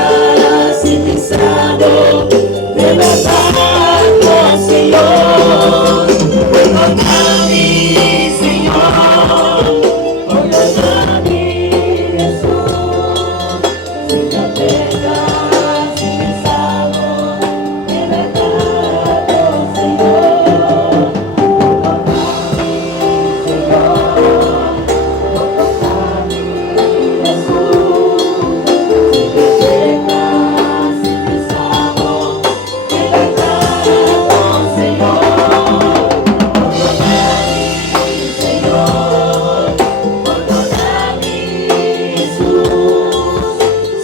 pecas y pisado, de verdad, oh Señor, perdona mi Señor, perdona mi Jesús, si me pecas y pisado, de verdad, oh Señor, perdona mi Señor, perdona mi Jesús, si me pecas y pisado, de verdad, oh Señor, perdona mi Señor, perdona mi Jesús,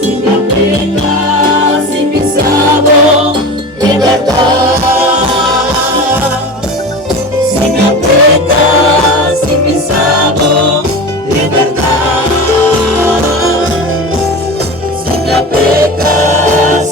si me aplicas y pisado, de verdad, si me aplicas y pisado, de verdad, si me aplicas